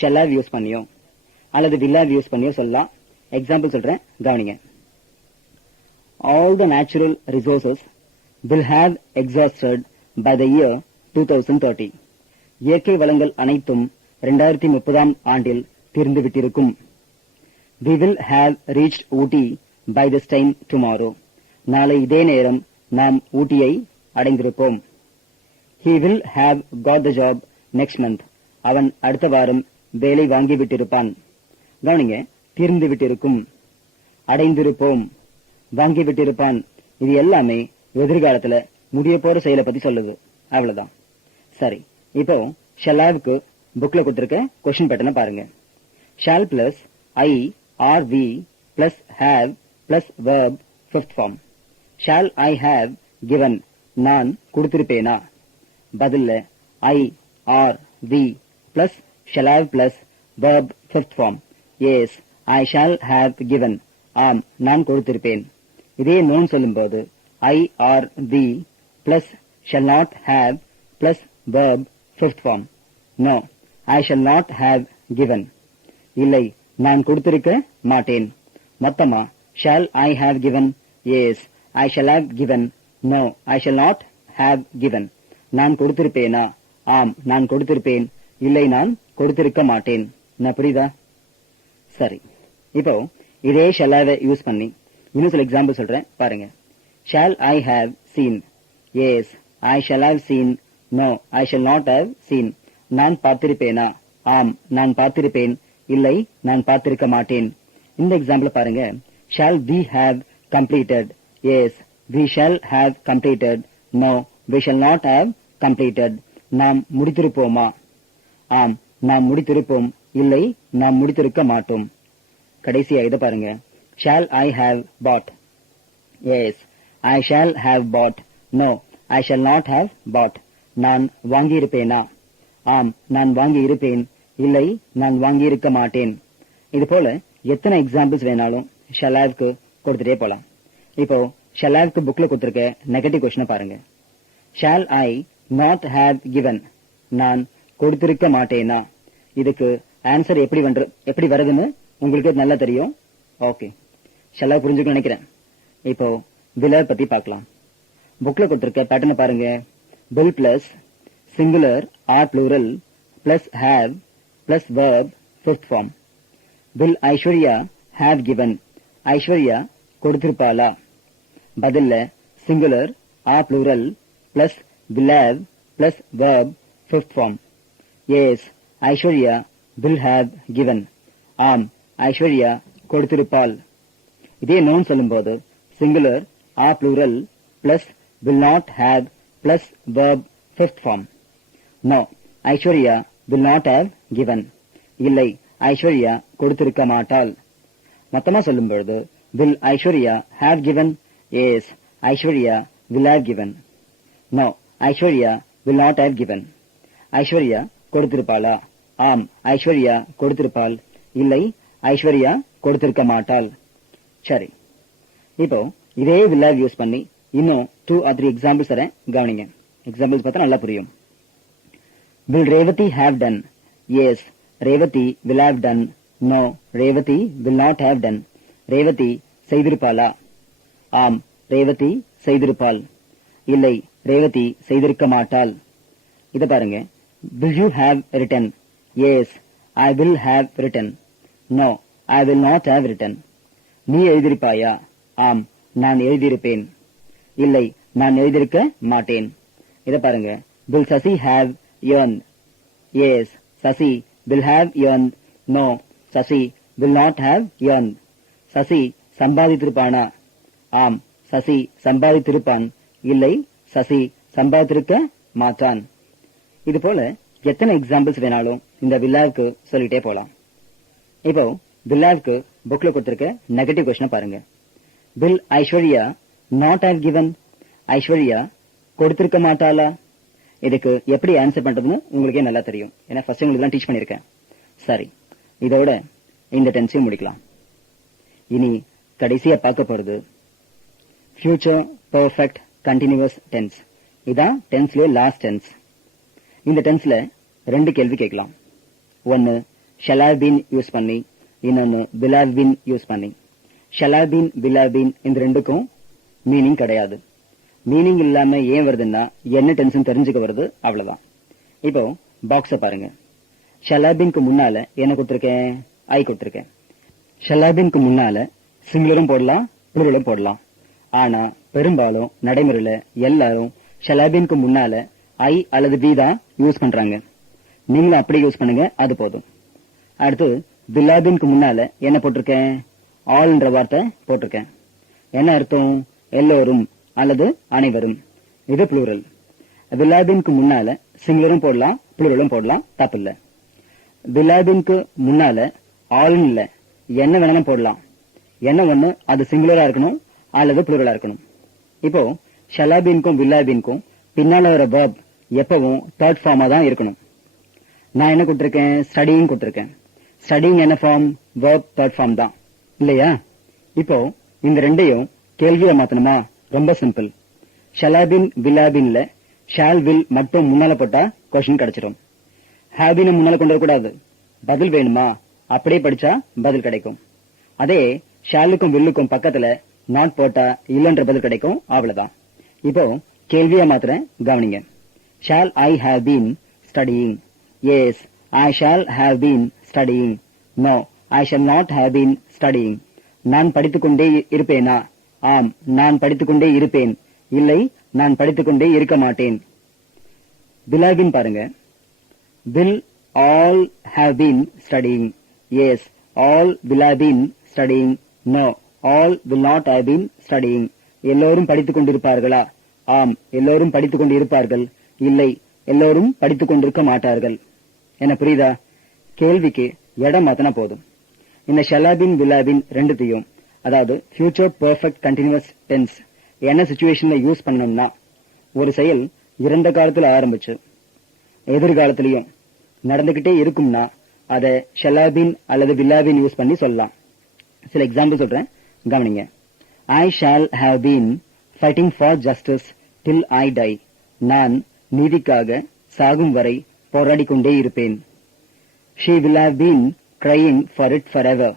shall have use பண்ணியோ அல்லது will have use பண்ணியோ சொல்லலாம். எக்ஸாம்பிள் சொல்றேன், கவனிங்க. All the natural resources will have exhausted by the year 2030. இயற்கை வளங்கள் அனைத்தும் 2030 ஆண்டில் தீர்ந்து விட்டிருக்கும். We will have reached Ooty by this time tomorrow. நாளை இதே நேரம் நாம் ஊட்டியை அடைந்திருப்போம். He will have got the job next month. அவன் அடுத்த வாரம் வேலை வாங்கிவிட்டிருப்பான். கவனிங்க, தீர்ந்து விட்டிருக்கும், அடைந்திருப்போம், வாங்கிவிட்டிருப்பான், இது எல்லாமே எதிர்காலத்துல முடிய போற செயலை பத்தி சொல்லுது. அவ்வளவுதான். சரி, இப்போ shall haveக்கு புக்ல கொடுத்திருக்க கொஸ்டின் பேட்டர்னை பாருங்க. shall plus I or we plus have plus verb fifth form. shall I have given, நான் கொடுத்திருப்பேனா? பதில்ல I or we plus shall have plus verb fifth form. Yes, I shall have given. ஆம், நான் கொடுத்திருப்பேன். இதே noun சொல்லும்போது I or we plus shall not have plus verb fifth form. No, I shall not have given. இல்லை, நான் கொடுத்திருக்க மாட்டேன். மொத்தமா shall I have given? Yes, I shall have given. No, I shall not have given. நான் கொடுத்திருப்பேனா? ஆம், நான் கொடுத்திருப்பேன். இல்லை, நான் கொடுத்திருக்க மாட்டேன். என்ன புரியுதா? சரி, இப்போ இதே shall have யூஸ் பண்ணி இன்னும் சில எக்ஸாம்பிள் சொல்றேன், பாருங்க. shall I have seen? Yes, I shall have seen. No, I shall not have seen. நான் பார்த்திருப்பேனா? ஆம், நான் பார்த்திருப்பேன். இல்லை, நான் பார்த்திருக்க மாட்டேன். இந்த எக்ஸாம்பிள் பாருங்க. shall we have completed? Yes, we shall have completed. No, we shall not have completed. நாம் முடித்திருப்போமா? ஆம், நாம் முடித்திருப்போம். இல்லை, நாம் முடித்திருக்க மாட்டோம். கடைசியா இதை பாருங்க. shall I have bought? Yes, I shall have bought. No, I shall not have bought. நான் வாங்கியிருப்பேனா? ஆம், நான் வாங்கி இருப்பேன். இல்லை, நான் வாங்கியிருக்க மாட்டேன். இது போல எத்தனை எக்ஸாம்பிள்ஸ் வேணாலும் shall haveக்கு கொடுத்துட்டே போலாம். இப்போ shall haveக்கு புக்ல கொடுத்திருக்க நெகட்டிவ் கொஸ்டினை பாருங்க. shall I not have given? நான் கொடுத்திருக்க மாட்டேனா? இதுக்கு ஆன்சர் எப்படி வருதுன்னு உங்களுக்கு நல்லா தெரியும். ஓகே, shall have புரிஞ்சுக்க நினைக்கிறேன். இப்போ will have பத்தி பார்க்கலாம். புக்ல கொடுத்திருக்க பேட்டர்னை பாருங்க. will plus singular or plural plus have plus verb fifth form. will Aishwarya have given? Aishwarya கொடுத்திருப்பாளா? பதில்ல singular or plural plus will have plus verb fifth form. Yes, Aishwarya will have given. ஆம், ஐஸ்வர்யா கொடுத்திருப்பாள். இதே நோன் சொல்லும்போது singular or plural plus will not have plus verb fifth form. No, Aishwarya will not have given. இல்லை, ஐஸ்வர்யா கொடுத்திருக்க மாட்டாள். மொத்தமா சொல்லும்போது will Aishwarya have given? Yes, Aishwarya will have given. No, Aishwarya will not have given. Aishwarya கொடுத்திருப்பாளா? ஆம், ஐஸ்வர்யா கொடுத்திருப்பாள். இல்லை, ஐஸ்வர்யா கொடுத்திருக்க மாட்டாள். சரி, இப்போ இதே will have யூஸ் பண்ணி இன்னும் 2 or 3 எக்ஸாம்பிள்ஸ் தரேன், கவனிங்க. எக்ஸாம்பிள்ஸ் பார்த்தா நல்லா புரியும். will Revathi have done? Yes, Revathi will have done. No, Revathi will not have done. Revathi செய்திருப்பாளா? ஆம், ரேவதி செய்திருப்பாள். இல்லை, ரேவதி செய்திருக்க மாட்டாள். இத பாருங்க. will you have written? Yes, I will have written. No, I will not have written. நீ எழுதியிருப்பாயா? ஆம், நான் எழுதியிருப்பேன். இல்லை, நான் எழுதியிருக்க மாட்டேன். இத பாருங்க. will Sasi have earned? Yes, Sasi will have earned. No, Sasi will not have earned. Sasi சம்பாதித்திருப்பானா? ஆம், Sasi சம்பாதித்திருப்பான். இல்லை, சசி சம்பாதித்திருக்க மாட்டான். இது போல எத்தனை எக்ஸாம்பிள்ஸ் வேணாலும் இந்த will haveக்கு சொல்லிட்டே போலாம். இப்போ will haveக்கு புக்ல கொடுத்திருக்க நெகட்டிவ் கொஸ்டினை பாருங்க. will Aishwarya not have given? Aishwarya கொடுத்திருக்க மாட்டாளா? இதுக்கு எப்படி ஆன்சர் பண்றதுன்னு உங்களுக்கே நல்லா தெரியும். ஏன்னா ஃபர்ஸ்ட் உங்களுக்கு தான் டீச் பண்ணிருக்கேன். சரி, இதோட இந்த டென்ஸையும் முடிக்கலாம். இனி கடைசியா பார்க்க போறது ஃபியூச்சர் பெர்ஃபெக்ட் கண்டினியூஸ் டென்ஸ். இதான் டென்ஸ்ல லாஸ்ட் டென்ஸ். இந்த டென்ஸ்ல 2 கேள்வி கேட்கலாம். ஒன்னு, shall have been யூஸ் பண்ணி, இன்னொன்னு will have been யூஸ் பண்ணி. shall have been, will have been இந்த ரெண்டுக்கும் மீனிங் கிடையாது. மீனிங் இல்லாம ஏன் வருதுன்னா என்ன டென்ஷன் தெரிஞ்சுக்க வருது, அவ்வளவுதான். இப்போ பாக்ஸ பாருங்க. shall have beenக்கு முன்னால என்ன கொடுத்திருக்கேன், ஐ கொடுத்திருக்கேன். shall have beenக்கு முன்னால சிங்குலரும் போடலாம், ப்ளூரலும் போடலாம். ஆனா பெரும்பாலும் நடைமுறையில எல்லாரும் shall have beenக்கு முன்னால ஐ அல்லது வி தான் யூஸ் பண்றாங்க. நீங்களும் அப்படி யூஸ் பண்ணுங்க, அது போதும். அடுத்து will have beenக்கு முன்னால என்ன போட்டிருக்கேன், ஆல்ன்ற வார்த்தை போட்டிருக்கேன். என்ன அர்த்தம், எல்லோரும் அல்லது அனைவரும். இது ப்ளூரல். will have beenக்கு முன்னால சிங்குலரும் போடலாம், ப்ளூரலும் போடலாம், தப்பில்லை. will have beenக்கு முன்னால ஆல்னு இல்ல, என்ன வேணாலும் போடலாம். என்ன ஒண்ணு அது சிங்குலரா இருக்கணும் அல்லது ப்ளூரலா இருக்கணும். இப்போ shall have beenக்கும் will have beenக்கும் பின்னால வர verb எப்பவும் தேர்ட் ஃபார்மா தான் இருக்கணும். நான் என்ன கொடுத்திருக்கேன், ஸ்டடிங் கொடுத்திருக்கேன். ஸ்டடிங் என்ன ஃபார்ம், verb தேர்ட் ஃபார்ம் தான் இல்லையா? இப்போ இந்த ரெண்டையும் கேள்வியா மாத்தணுமா, ரொம்ப simple. shall have been, will have beenல shall will மட்டும் முன்னால போட்டா கொஸ்டின் கிடைச்சிடும். have been முன்னால கொண்டு வரக்கூடாது. பதில் வேணுமா, அப்படியே படிச்சா பதில் கிடைக்கும். அதே ஷாலுக்கும் வில்லுக்கும் பக்கத்துல நாட் போட்டா இல்லன்ற பதில் கிடைக்கும், அவ்வளவுதான். இப்போ கேள்வியா மாத்திரம் கவனிங்க. shall I have been studying? Yes, I shall have been studying. No, I shall not have been studying. நான் படித்துக்கொண்டே இருப்பேனா? ஆம், நான் படித்துக்கொண்டே இருப்பேன். இல்லை, நான் படித்துக்கொண்டே இருக்க மாட்டேன். will have been பாருங்க. will all have been studying? Yes, all will have been studying. No, all will not have been studying. எல்லோரும் படித்துக் கொண்டிருப்பார்களா? ஆம், எல்லோரும் படித்துக் கொண்டு இருப்பார்கள். இல்லை, எல்லோரும் படித்துக் கொண்டிருக்க மாட்டார்கள். என்ன புரியுதா? கேள்விக்கு இடம் மாத்தினா போதும். இந்த shall have been, will have been ரெண்டுத்தையும், அதாவது ஃபியூச்சர் பெர்ஃபெக்ட் கண்டினியூஸ் டென்ஸ் என்ன சிச்சுவேஷன்ல யூஸ் பண்ணணும்னா, ஒரு செயல் இறந்த காலத்துல ஆரம்பிச்சு எதிர்காலத்திலையும் நடந்துகிட்டே இருக்கும்னா அதை shall have been அல்லது will have been யூஸ் பண்ணி சொல்லலாம். சில எக்ஸாம்பிள் சொல்றேன், கவனிங்க. I shall have been fighting for justice till I die. நான் நீதிக்காக சாகும் வரை போராடிக் கொண்டே இருப்பேன். She will have been crying for it forever.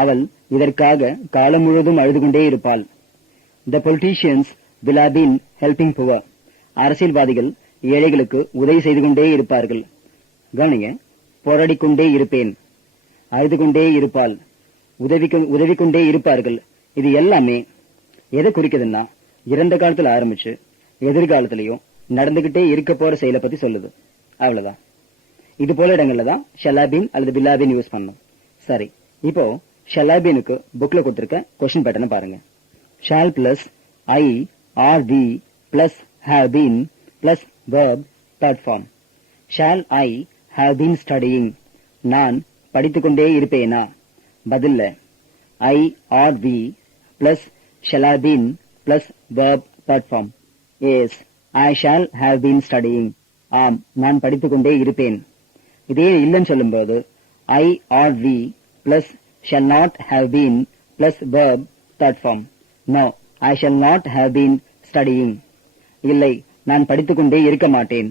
அவள் இதற்காக காலம் முழுவதும் அழுது கொண்டே இருப்பாள். The politicians will have been helping poor. அரசியல்வாதிகள் ஏழைகளுக்கு உதவி செய்து கொண்டே இருப்பார்கள். கவனிங்க, போராடிக் கொண்டே இருப்பேன், அழுது கொண்டே இருப்பாள், உதவி கொண்டே இருப்பார்கள். இது எல்லாமே எதை குறிக்குதுன்னா, இறந்த காலத்துல ஆரம்பிச்சு எதிர்காலத்திலையும் நடந்துகிட்டே இருக்க போற செயலை பத்தி சொல்லுது, அவ்வளவுதான். இது போல இடங்கள்ல தான் shall have been அல்லது will have been யூஸ் பண்ணணும். சரி, இப்போ shall have beenக்கு புக்ல கொடுத்திருக்க கொஸ்டின் பேட்டர்னை பாருங்க. shall plus I or we plus have been plus verb third form. shall I have been studying? நான் படித்துக்கொண்டே இருப்பேனா? பதில்ல I or we plus shall have been plus verb third form. Yes, I shall have been studying. ஆம், நான் படித்துக்கொண்டே இருப்பேன். இதே இல்லைன்னு சொல்லும்போது I or we plus shall not have been plus verb third form. No, I shall not have been studying. இல்லை, நான் படித்துக்கொண்டே இருக்க மாட்டேன்.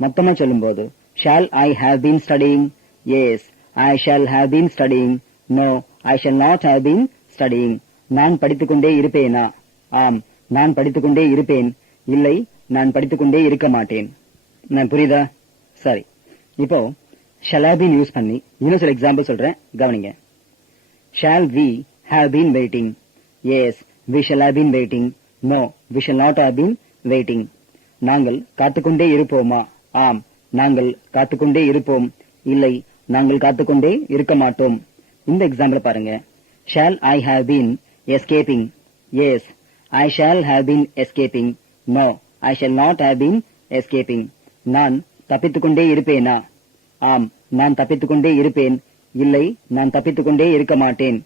மொத்தமா சொல்லும்போது shall I have been studying? Yes, I shall have been studying. No, I shall not have been studying. நான் படித்துக்கொண்டே இருப்பேனா? ஆம், நான் படித்துக்கொண்டே இருப்பேன். இல்லை, நான் படித்துக்கொண்டே இருக்க மாட்டேன். நான் புரியுதா? சரி, இப்போ shall have been யூஸ் பண்ணி இன்னும் சில எக்ஸாம்பிள் சொல்றேன், கவனிங்க. Shall we have been waiting? Yes, we shall have been waiting. No, we shall not have been waiting. நாங்கள் காத்துக்கொண்டே இருப்போமா? ஆம், நாங்கள் காத்துக்கொண்டே இருப்போம். இல்லை, நாங்கள் காத்துக்கொண்டே இருக்க மாட்டோம். இந்த எக்ஸாம்பிள் பாருங்க. Shall I have been escaping? Yes, I shall have been escaping. No, I shall not have been escaping. நான் தப்பித்துக்கொண்டே இருப்பேனா? ஆம், நான் தப்பித்துக்கொண்டே இருப்பேன். இல்லை, நான் தப்பித்துக்கொண்டே இருக்க மாட்டேன்.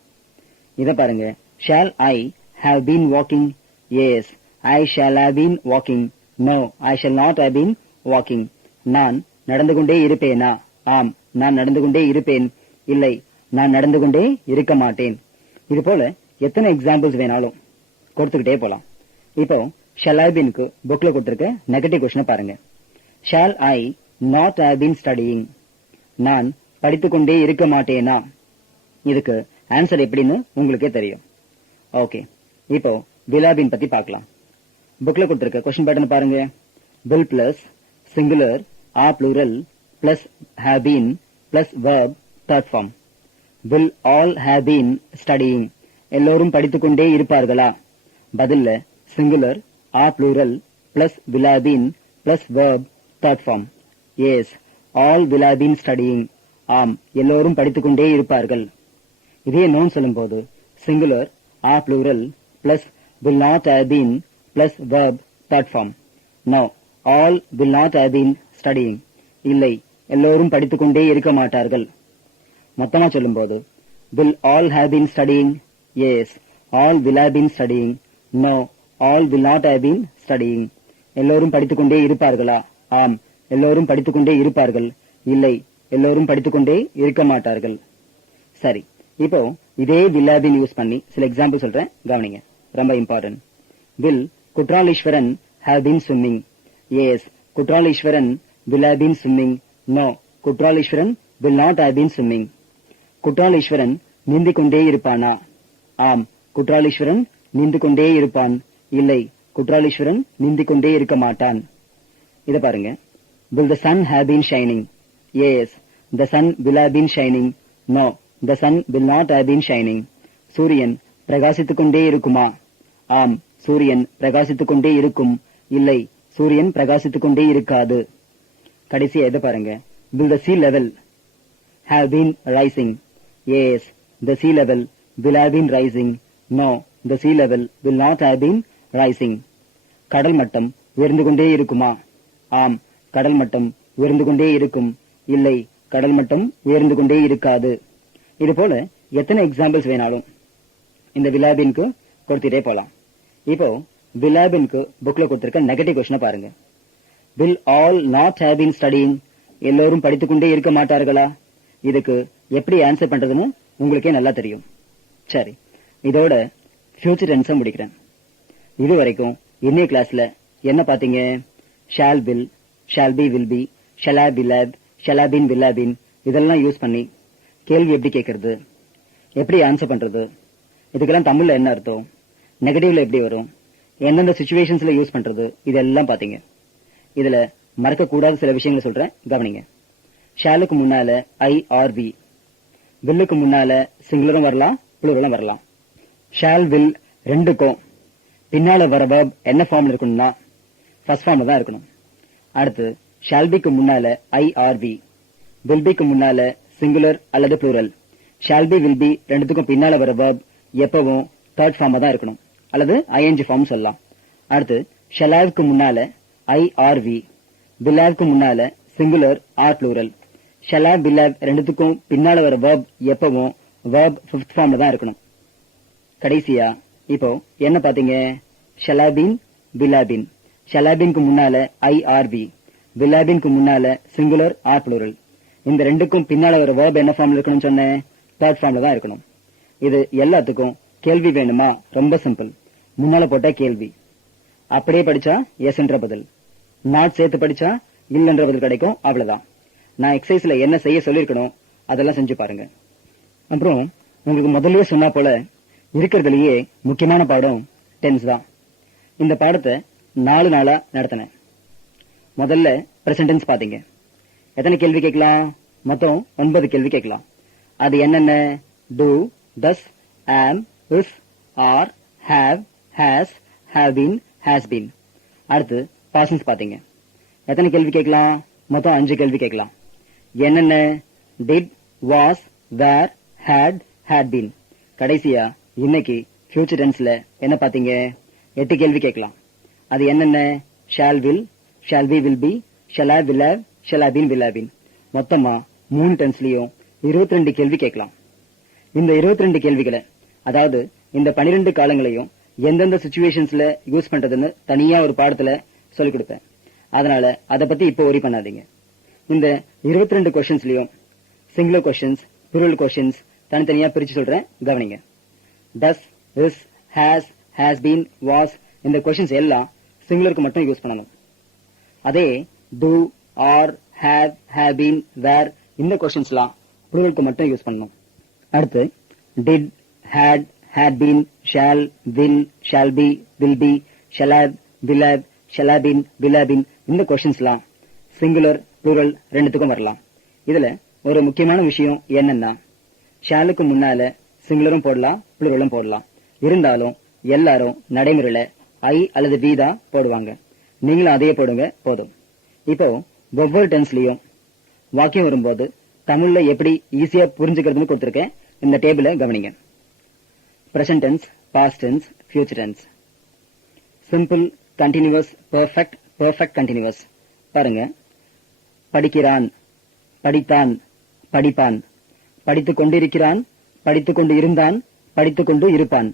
இத பாருங்க. Shall I have been walking? Yes, I shall have been walking. No, I shall not have been walking. நான் நடந்து கொண்டே இருப்பேனா? ஆம், நான் நடந்து கொண்டே இருப்பேன். இல்லை, நான் நடந்து கொண்டே இருக்க மாட்டேன். இது போல எத்தனை எக்ஸாம்பிள்ஸ் வேணாலும் கொடுத்துக்கிட்டே போலாம். இப்போ shall have beenக்கு புக்ல கொடுத்திருக்க நெகட்டிவ் கொஸ்டினை பாருங்க. Shall I not have been studying? நான் படித்துக்கொண்டே இருக்க மாட்டேனா? இதுக்கு ஆன்சர் எப்படின்னு உங்களுக்கே தெரியும். ஓகே, இப்போ will have been பத்தி பார்க்கலாம். புக்ல கொடுத்திருக்க கொஸ்டின் பேட்டர்ன் பாருங்க. will plus singular or plural plus have been plus verb third form. will all have been studying? எல்லோரும் படித்துக்கொண்டே இருப்பார்களா? பதில்ல singular or plural plus will have been plus verb third form. yes, all will have been studying. ஆம், எல்லோரும் படித்துக்கொண்டே இருப்பார்கள். இதே noun சொல்லும்போது singular or plural plus will not have been plus verb third form. No, all will not have been studying. இல்லை, எல்லோரும் படித்துக்கொண்டே இருக்க மாட்டார்கள். மொத்தமா சொல்லும்போது will all have been studying? yes, all will have been studying. No, all will not have been studying. எல்லோரும் படித்துக்கொண்டே இருப்பார்களா? ஆம், எல்லோரும் படித்துக்கொண்டே இருப்பார்கள். இல்லை, எல்லோரும் படித்துக்கொண்டே இருக்க மாட்டார்கள். சரி, இப்போ இதே will have been யூஸ் பண்ணி சில எக்ஸாம்பிள் சொல்றேன், கவனிங்க. ரொம்ப important. will Kutraleeswaran have been swimming? yes, Kutraleeswaran will have been swimming. no, Kutraleeswaran will not have been swimming. Kutraleeswaran நீந்திக் கொண்டே இருப்பானா? ஆம், குற்றாலீஸ்வரன் நீந்து கொண்டே இருப்பான். இல்லை, குற்றாலீஸ்வரன் நீந்திக் கொண்டே இருக்க மாட்டான். இத பாருங்க. will the sun have been shining? yes, the sun will have been shining. no, the sun will not have been shining. சூரியன் பிரகாசித்துக் கொண்டே இருக்குமா? ஆம், சூரியன் பிரகாசித்துக் கொண்டே இருக்கும். இல்லை, சூரியன் பிரகாசித்துக் கொண்டே இருக்காது. கடைசியா எதை பாருங்க. will the sea level have been rising? yes, the sea level will have been rising. no, the sea level will not have been rising. கடல் மட்டம் உயர்ந்து கொண்டே இருக்குமா? ஆம், கடல் மட்டம் உயர்ந்து கொண்டே இருக்கும். இல்லை, கடல் மட்டம் உயர்ந்து கொண்டே இருக்காது. இது போல எத்தனை எக்ஸாம்பிள்ஸ் வேணாலும் இந்த will have beenக்கு கொடுத்துட்டே போலாம். இப்போ will have beenக்கு புக்ல கொடுத்திருக்க நெகட்டிவ் கொஸ்டினை பாருங்க. will all not have been studying? எல்லோரும் படித்துக்கொண்டே இருக்க மாட்டார்களா? இதுக்கு எப்படி ஆன்சர் பண்றதுன்னு உங்களுக்கே நல்லா தெரியும். சரி, இதோட ஃபியூச்சர் டென்ஸை முடிக்கிறேன். இது வரைக்கும் இன்னைய கிளாஸ்ல என்ன பாத்தீங்க? shall will, shall be will be, shall have will have, shall have been will have been இதெல்லாம் யூஸ் பண்ணி கேள்வி எப்படி கேட்கறது, எப்படி ஆன்சர் பண்றது, இதுக்கெல்லாம் தமிழ்ல என்ன அர்த்தம், நெகட்டிவ்ல எப்படி வரும், எந்தெந்த சிச்சுவேஷன்ஸ்ல யூஸ் பண்றது, இதெல்லாம் பாத்தீங்க. இதுல மறக்க கூடாத சில விஷயங்களை சொல்றேன், கவனிங்க. ஷாலுக்கு முன்னால ஐ ஆர் வி, வில்லுக்கு முன்னால சிங்குலரும் வரலாம் ப்ளூரலும் வரலாம். ஷால் வில் ரெண்டுக்கும் பின்னால வர verb என்ன ஃபார்ம்ல இருக்கணும்னா ஃபர்ஸ்ட் ஃபார்ம்ல தான் இருக்கணும். அடுத்து ஷால் பிக்கு முன்னால ஐ ஆர் வி, வில் பிக்கு முன்னால சிங்குலர் அல்லது plural. Shall be will be ரெண்டுத்துக்கும் பின்னால வர verb எப்பவும் தேர்ட் ஃபார்மா தான் இருக்கணும், அல்லது ஐஎன்ஜி ஃபார்ம் சொல்லலாம். அடுத்து ஷலாவ்க்கு முன்னால ஐ ஆர் வி, வில்லாவ்க்கு முன்னால சிங்குலர் ஆர் ப்ளூரல். ஷலாவ் வில்லாவ் ரெண்டுத்துக்கும் பின்னால வர verb எப்பவும் verb ஃபிஃப்த் ஃபார்ம்ல தான் இருக்கணும். கடைசியா இப்போ என்ன பாத்தீங்க? ஷலாபின் வில்லாபின். ஷலாபின்க்கு முன்னால ஐ ஆர் வி, வில்லாபின்க்கு முன்னால சிங்குலர் ஆர் ப்ளூரல். இந்த ரெண்டுக்கும் பின்னால வர verb என்ன ஃபார்ம்ல இருக்கணும்னு சொன்னேன்? தேர்ட் ஃபார்ம்ல தான் இருக்கணும். இது எல்லாத்துக்கும் கேள்வி வேணுமா? ரொம்ப சிம்பிள். முன்னால போட்டா கேள்வி, அப்படியே படிச்சா எஸ் என்ற பதில், நாட் சேர்த்து படிச்சா இல்லன்ற பதில் கிடைக்கும். அவ்வளவுதான். நான் எக்ஸசைஸ்ல என்ன செய்ய சொல்லிருக்கணும் அதெல்லாம் செஞ்சு பாருங்க. அப்புறம் உங்களுக்கு முதல்லயே சொன்னா போல இருக்கிறதுலயே முக்கியமான பாடம் டென்ஸ் தான். இந்த பாடத்தை 4 நாளா நடத்தினேன். முதல்ல பிரசன்ட் டென்ஸ் பாத்தீங்க. எத்தனை கேள்வி கேட்கலாம்? மொத்தம் 9 கேள்வி கேட்கலாம். அது என்னென்ன? do, does, am, is, are, have, has, have been, has been. அடுத்து பாஸ்ட் பாத்தீங்க. எத்தனை கேள்வி கேட்கலாம்? மொத்தம் 5 கேள்வி கேட்கலாம். என்னென்ன? did, was, were, had been. கடைசியா இன்னைக்கு ஃபியூச்சர் டென்ஸ்ல என்ன பாத்தீங்க? 8 கேள்வி கேட்கலாம். அது என்னென்ன? shall will, shall be will be, shall have will have, shall have been will have been. மொத்தமா 3 டென்ஸ்லயும் 22 கேள்வி கேட்கலாம். இந்த 22 கேள்விகளை, அதாவது இந்த 12 காலங்களையும் எந்தெந்த சிச்சுவேஷன்ஸ்ல யூஸ் பண்றதுன்னு தனியா ஒரு பாடத்துல சொல்லிக் கொடுப்பேன். அதனால அதை பத்தி இப்போ worry பண்ணாதீங்க. இந்த 22 கொஸ்டின்ஸ்லயும் சிங்குலர் கொஸ்டின்ஸ், ப்ளூரல் கொஸ்டின்ஸ் தனித்தனியா பிரிச்சு சொல்றேன், கவனிங்க. does, is, has been, was இந்த கொஸ்டின்ஸ் எல்லாம் சிங்குலருக்கு மட்டும் யூஸ் பண்ணணும். அதே do, are, have been, were இந்த கொஸ்டின்ஸ்லாம் ப்ளூரலுக்கு மட்டும் யூஸ் பண்ணணும். அடுத்து did, had, had been, shall, will, shall be, will be, shall have, will have, shall have been, will have been இந்த கொஸ்டின்ஸ்லாம் சிங்குலர் ப்ளூரல் ரெண்டுத்துக்கும் வரலாம். இதுல ஒரு முக்கியமான விஷயம் என்னன்னா ஷாலுக்கு முன்னால சிங்குலரும் போடலாம் ப்ளூரலும் போடலாம். இருந்தாலும் எல்லாரும் நடைமுறையில ஐ அல்லது வி தான் போடுவாங்க. நீங்களும் அதையே போடுங்க போதும். இப்போ ஒவ்வொரு டென்ஸ்லயும் வாக்கியம் வரும்போது தமிழ்ல எப்படி ஈஸியா புரிஞ்சுக்கிறதுன்னு கொடுத்திருக்கேன். இந்த டேபிளை கவனிங்க. Present tense, past tense, future tense. Simple, continuous, perfect, perfect continuous. பாருங்க, படிக்கிறான், படித்தான், படிப்பான், படித்துக் கொண்டிருக்கிறான், படித்துக் கொண்டு இருந்தான், படித்துக் கொண்டு இருப்பான்,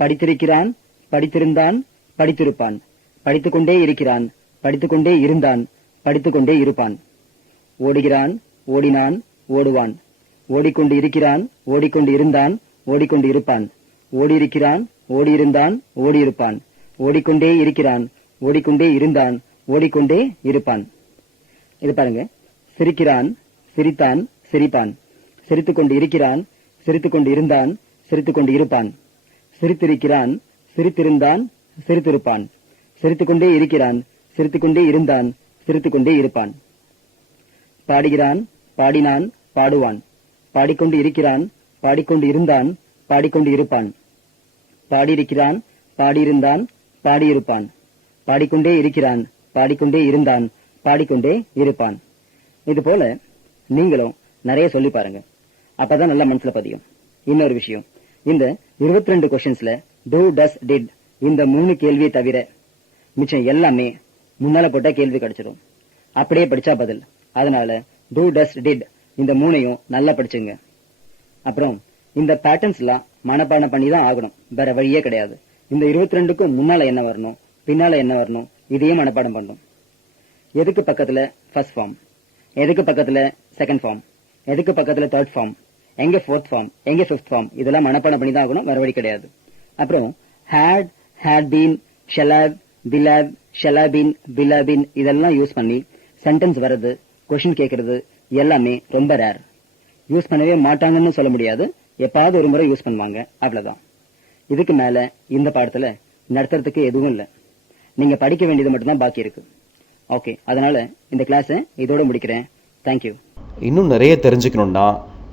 படித்திருக்கிறான், படித்திருந்தான், படித்திருப்பான், படித்துக் கொண்டே இருக்கிறான், படித்துக் கொண்டே இருந்தான், படித்துக் கொண்டே இருப்பான். ஓடுகிறான், ஓடினான், ஓடுவான், ஓடிக்கொண்டு இருக்கிறான், ஓடிக்கொண்டு இருந்தான், ஓடிக்கொண்டு இருப்பான், ஓடியிருக்கிறான், ஓடியிருந்தான், ஓடியிருப்பான், ஓடிக்கொண்டே இருக்கிறான், ஓடிக்கொண்டே இருந்தான், ஓடிக்கொண்டே இருப்பான். இது பாருங்க, சிரிக்கிறான், சிரித்தான், சிரிப்பான், சிரித்துக் கொண்டு இருக்கிறான், சிரித்துக் கொண்டு இருந்தான், சிரித்துக் கொண்டு இருப்பான், சிரித்திருக்கிறான், சிரித்திருந்தான், சிரித்திருப்பான், சிரித்துக் கொண்டே இருக்கிறான், சிரித்துக் கொண்டே இருந்தான், சிரித்துக் கொண்டே இருப்பான். பாடுகிறான், பாடினான், பாடுவான், பாடிக்கொண்டு இருக்கிறான், பாடிக்கொண்டு இருந்தான், பாடிக்கொண்டு இருப்பான், பாடியிருக்கிறான், பாடியிருந்தான், பாடியிருப்பான், பாடிக்கொண்டே இருக்கிறான், பாடிக்கொண்டே இருந்தான், பாடிக்கொண்டே இருப்பான். இது போல நீங்களும் நிறைய சொல்லி பாருங்க. அப்பதான் நல்ல மனசுல பதியும். இன்னொரு விஷயம், இந்த 22 கொஸ்டின்ஸ்ல do, does, did இந்த 3 கேள்வியை தவிர மிச்சம் எல்லாமே முன்னால போட்ட கேள்வி கிடைச்சிடும். அப்படியே படிச்சா பதில். அதனால do, does, did இந்த 3ஐயும் நல்லா படிச்சுங்க. அப்புறம் இந்த பேட்டர்ன்ஸ் எல்லாம் மனப்பாடம் பண்ணி தான் ஆகணும், வேற வழியே கிடையாது. இந்த 22க்கும் முன்னால என்ன வரணும், பின்னால என்ன வரணும், இதையும் மனப்பாடம் பண்ணணும். எதுக்கு பக்கத்துல ஃபர்ஸ்ட் ஃபார்ம், எதுக்கு பக்கத்துல செகண்ட் ஃபார்ம், எதுக்கு பக்கத்துல தேர்ட் ஃபார்ம், எங்க ஃபோர்த் ஃபார்ம், எங்க ஃபிஃப்த் ஃபார்ம், இதெல்லாம் மனப்பாடம் பண்ணி தான் ஆகணும், வேற வழி கிடையாது. அப்புறம் had, had been, shall have, will have, shall have been, will have been இதெல்லாம் யூஸ் பண்ணி சென்டென்ஸ் வர்றது, கொஸ்டின் கேட்கறது எல்லாமே ரொம்ப ரேர். யூஸ் பண்ணவே மாட்டாங்கன்னு சொல்ல முடியாது, எப்பாவது ஒரு முறை யூஸ் பண்ணுவாங்க, அவ்வளவுதான். இதுக்கு மேல இந்த பாடத்துல நடத்துறதுக்கு எதுவும் இல்ல. நீங்க படிக்க வேண்டியது மட்டும்தான் பாக்கி இருக்கு. ஓகே, அதனால இந்த கிளாஸை இதோட முடிக்கிறேன். தேங்க்யூ. இன்னும் நிறைய தெரிஞ்சுக்கணும்னா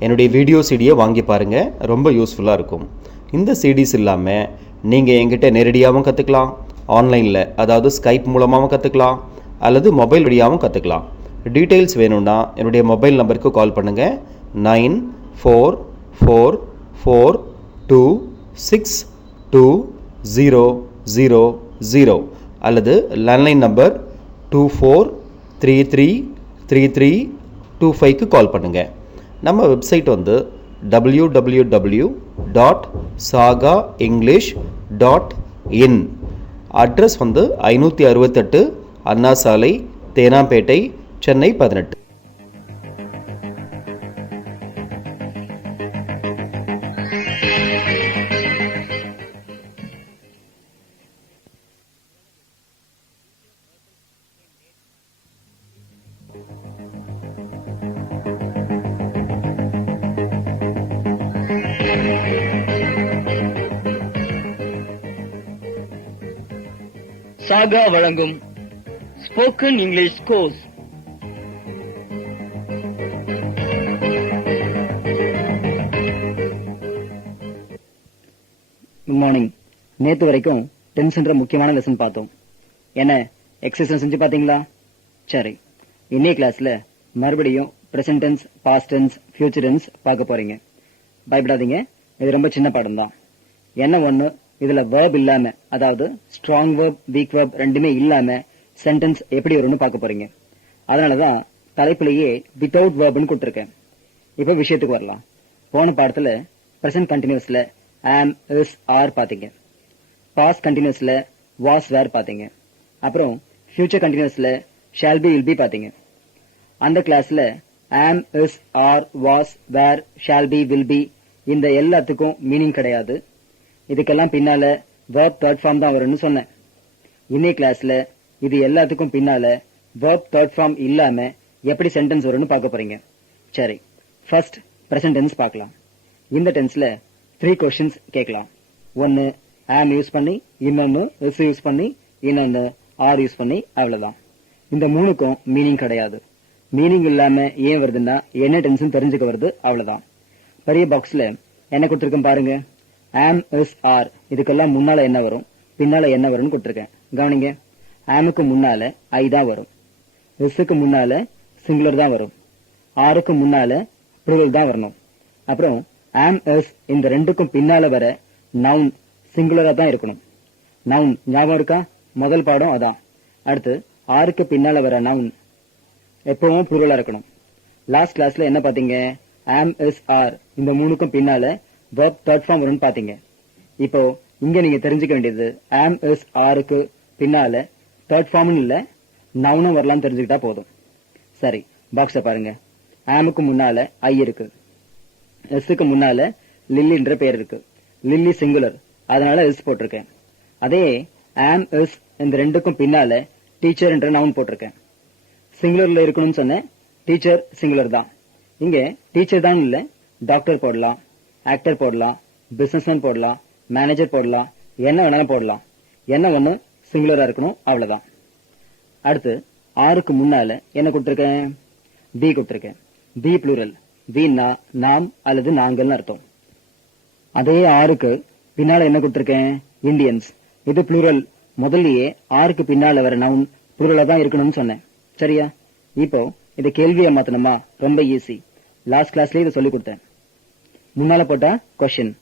என்னுடைய வீடியோ சிடியை வாங்கி பாருங்க, ரொம்ப யூஸ்ஃபுல்லாக இருக்கும். இந்த சிடிஸ் இல்லாமல் நீங்கள் எங்கிட்ட நேரடியாகவும் கற்றுக்கலாம், ஆன்லைனில் அதாவது ஸ்கைப் மூலமாகவும் கற்றுக்கலாம், அல்லது மொபைல் வழியாகவும் கற்றுக்கலாம். டீட்டெயில்ஸ் வேணும்னா என்னுடைய மொபைல் நம்பருக்கு கால் பண்ணுங்கள். 9444262000 அல்லது லேண்ட்லைன் நம்பர் 24333325க்கு கால் பண்ணுங்கள். நம்ம வெப்சைட் வந்து www.sagaenglish.in. அட்ரஸ் வந்து 568 அண்ணா சாலை, தேனாம்பேட்டை, சென்னை 18. சாகா வழங்கும் spoken English course. Good morning. நேத்து வரைக்கும் டென்ஸ்ன்ற முக்கியமான லெசன் பார்த்தோம். என்ன எக்ஸசைஸ் செஞ்சு பாத்தீங்களா? சரி, இன்னைய கிளாஸ்ல மறுபடியும் present tense, past tense, future tense பார்க்க போறீங்க. பயப்படாதீங்க, இது ரொம்ப சின்ன பாடம் தான். என்ன ஒண்ணு, இதுல வேர்ப் இல்லாம, அதாவது ஸ்ட்ராங் வேர்ப், வீக் வேர்ப் ரெண்டுமே இல்லாம சென்டென்ஸ் எப்படி வரும்னு பார்க்க போறீங்க. அதனாலதான் தலைப்பிலேயே வித்தவுட் வேர்ப்னு கொடுத்திருக்கேன். இப்ப விஷயத்துக்கு வரலாம். போன பாடத்துல பிரசன்ட் கண்டினியூஸ்ல am, is, are பாத்தீங்க. பாஸ்ட் கண்டினியூஸ்ல was, were பாத்தீங்க. அப்புறம் future கண்டினியூஸ்ல shall be, will be பாத்தீங்க. அந்த கிளாஸ்ல am, is, are, was, were, shall be, will be இந்த எல்லாத்துக்கும் மீனிங் கிடையாது. இதுக்கெல்லாம் பின்னால verb third form தான் வரும்னு சொன்னேன். இன்னைய கிளாஸ்ல இது எல்லாத்துக்கும் பின்னால verb third form இல்லாம எப்படி சென்டென்ஸ் வரும்னு பார்க்க போறீங்க. சரி, ஃபர்ஸ்ட் பிரசன்ட் டென்ஸ் பார்க்கலாம். இந்த டென்ஸ்ல 3 கொஸ்டின்ஸ் கேட்கலாம். ஒன்னு am யூஸ் பண்ணி, இன்னொன்னு is யூஸ் பண்ணி, இன்னொன்னு are யூஸ் பண்ணி. அவ்வளவுதான். இந்த மூணுக்கும் மீனிங் கிடையாது. மீனிங் இல்லாம ஏன் வருதுன்னா என்ன டென்ஸ் தெரிஞ்சுக்க வருது, அவ்வளவுதான். பெரிய பாக்ஸ்ல என்ன கொடுத்திருக்கேன் பாருங்க. am is are இதுக்கெல்லாம் முன்னால என்ன வரும், பின்னால என்ன வரும்னு கொடுத்திருக்கேன். கவனிங்க. amக்கு முன்னால I தான் வரும். isக்கு முன்னால சிங்குலர் தான் வரும். ஆருக்கு முன்னால ப்ளூரல் தான் வரணும். அப்புறம் am is இந்த ரெண்டுக்கும் பின்னால வர நவுன் சிங்குலரா தான் இருக்கணும். நவுன் ஞாபகம் இருக்கா? முதல் பாடம் அதான். அடுத்து ஆருக்கு பின்னால வர நவுன் எப்பவும் ப்ளூரலா இருக்கணும். லாஸ்ட் கிளாஸ்ல என்ன பாத்தீங்க? am is are இந்த மூணுக்கும் பின்னால verb third form வரும்னு பாத்தீங்க. இப்போ இங்க நீங்க தெரிஞ்சுக்க வேண்டியது am is areக்கு பின்னால third form இல்ல நவுனும் வரலாம்னு தெரிஞ்சுக்கிட்டா போதும். சரி, பாக்ஸ பாருங்க. amக்கு முன்னால I இருக்கு. எஸ்க்கு முன்னால லில்லின்ற பேர் இருக்கு. லில்லி சிங்குலர், அதனால எஸ் போட்டிருக்கேன். அதே am is இந்த ரெண்டுக்கும் பின்னால டீச்சர் என்ற நவுன் போட்டிருக்கேன். சிங்குலர்ல இருக்கணும்னு சொன்னேன். டீச்சர் சிங்குலர் தான். இங்க டீச்சர் தான் இல்ல, டாக்டர் போடலாம், ஆக்டர் போடலாம், பிசினஸ்மேன் போடலாம், மேனேஜர் போடலாம், என்ன வேணாலும் போடலாம். என்ன ஒண்ணு சிங்குலரா இருக்கணும், அவ்வளவுதான். அடுத்து ஆருக்கு முன்னால என்ன கொடுத்திருக்கேன்? பி கொடுத்திருக்கேன். B plural. வீனா நாம் அல்லது நாங்கள்னு அர்த்தம். அதே ஆருக்கு பின்னால என்ன கொடுத்திருக்கேன்? இந்தியன்ஸ். இது ப்ளூரல். முதல்லயே ஆருக்கு பின்னால வர நவுன் ப்ளூரலா தான் இருக்கணும்னு சொன்னேன். சரியா? இப்போ இத கேள்வியா மாத்தணுமா? ரொம்ப ஈஸி. லாஸ்ட் கிளாஸ்லயே இதை சொல்லி கொடுத்தேன். முன்னால போட்டா கொஸ்டின்,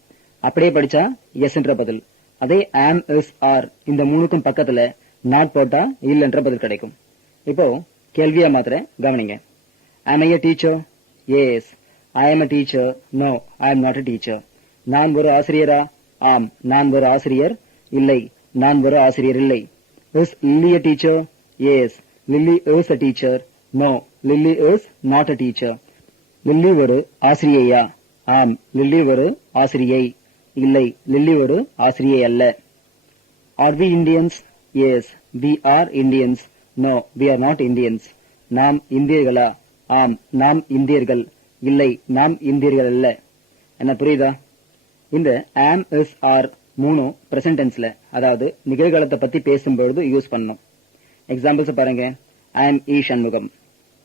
அப்படியே படிச்சா எஸ் என்ற பதில். அதே am is are இந்த மூணுக்கும் பக்கத்துல நாட் போட்டா இல்லன்ற பதில் கிடைக்கும். இப்போ கேள்வியா மாத்திர கவனிங்க. am I a teacher? Yes. I am a teacher. No, I am not a teacher. நான் ஒரு ஆசிரியரா? ஆம், நான் ஒரு ஆசிரியர். இல்லை, நான் ஒரு ஆசிரியர் இல்லை. Is Lily a teacher? Yes, Lily is a teacher. No, Lily is not a teacher. Lily ஒரு ஆசிரியையா? ஆம், லில்லி ஒரு ஆசிரியை. இல்லை, லில்லி ஒரு ஆசிரியை அல்ல. Are we Indians? Yes, we are Indians. No, we are not Indians. நாம் இந்தியர்களா? ஆம், நாம் இந்தியர்கள். இல்லை, நாம் இந்தியர்கள் அல்ல. என்ன புரியுதா? இந்த am is are மூணும் பிரசன்ட் டென்ஸ்ல, அதாவது நிகழ்காலத்தை பத்தி பேசும்பொழுது யூஸ் பண்ணணும். எக்ஸாம்பிள்ஸ் பாருங்க. I am E. Shanmugam.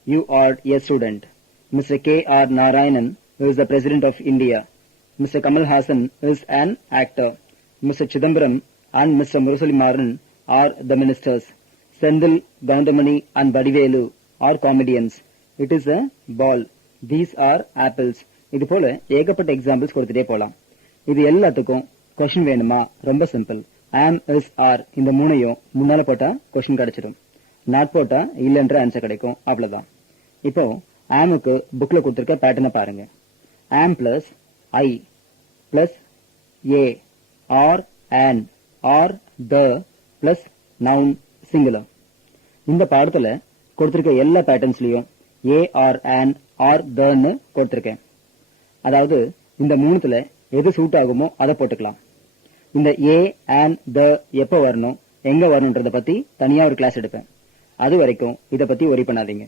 You are a student. Mr. K. R. Narayanan is the President of India. Mr. Kamal Hassan is an actor. Mr. Chidambaram and Mr. Murasali Maran are the ministers. Sendil, Goundamani and Badivelu are comedians. It is a ball. These are apples. இது போல ஏகப்பட்ட examples கொடுத்துட்டே போலாம். இது எல்லாத்துக்கும் question வேணுமா? ரொம்ப simple. am is are இந்த மூணையும் முன்னால போட்டா கொஸ்டின் கிடைச்சிடும். நாட் போட்டா இல்லன்ற ஆன்சர் கிடைக்கும். அவ்வளவுதான். இப்போ amக்கு புக்ல கொடுத்திருக்க பேட்டர்னை பாருங்க. am plus I plus a or an or the plus noun singular. இந்த பாடத்துல கொடுத்திருக்க எல்லா பேட்டர்ன்ஸ்லயும் a or an or the ன்னு கொடுத்திருக்கேன். அதாவது இந்த மூணுத்துல எது சூட் ஆகுமோ அதை போட்டுக்கலாம். இந்த a and the எப்ப வரணும், எங்க வரணும்ன்றத பத்தி தனியா ஒரு கிளாஸ் எடுப்பேன். அது வரைக்கும் இத பத்தி worry பண்ணாதீங்க.